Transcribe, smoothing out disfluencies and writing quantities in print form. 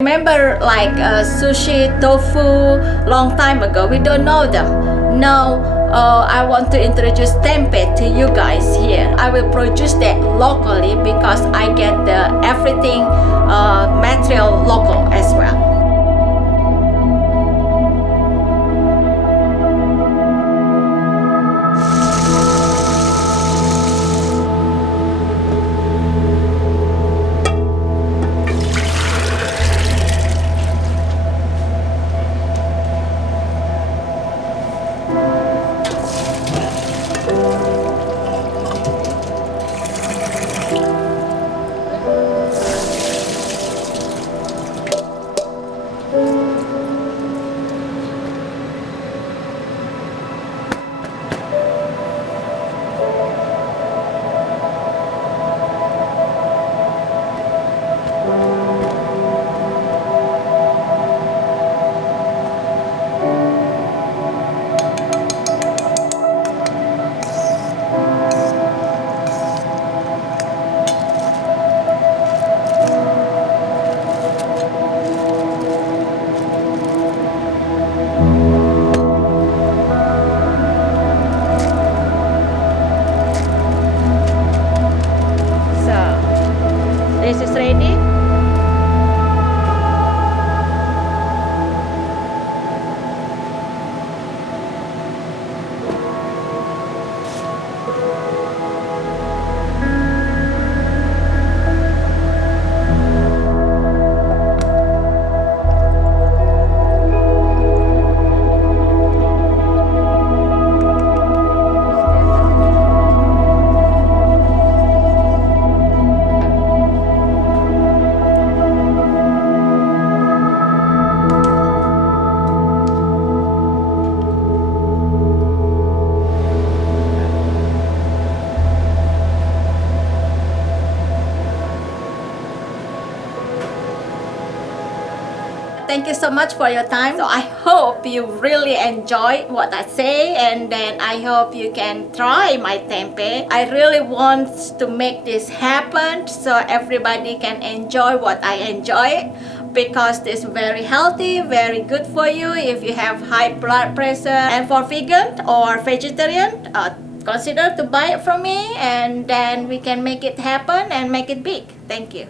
Remember like sushi, tofu, long time ago, we don't know them. Now I want to introduce Tempe to you guys here. I will produce that locally because I get the everything material local as well. This is ready. Thank you so much for your time. So I hope you really enjoy what I say, and then I hope you can try my tempeh. I really want to make this happen so everybody can enjoy what I enjoy, because it's very healthy, very good for you if you have high blood pressure. And for vegan or vegetarian, consider to buy it from me, and then we can make it happen and make it big. Thank you.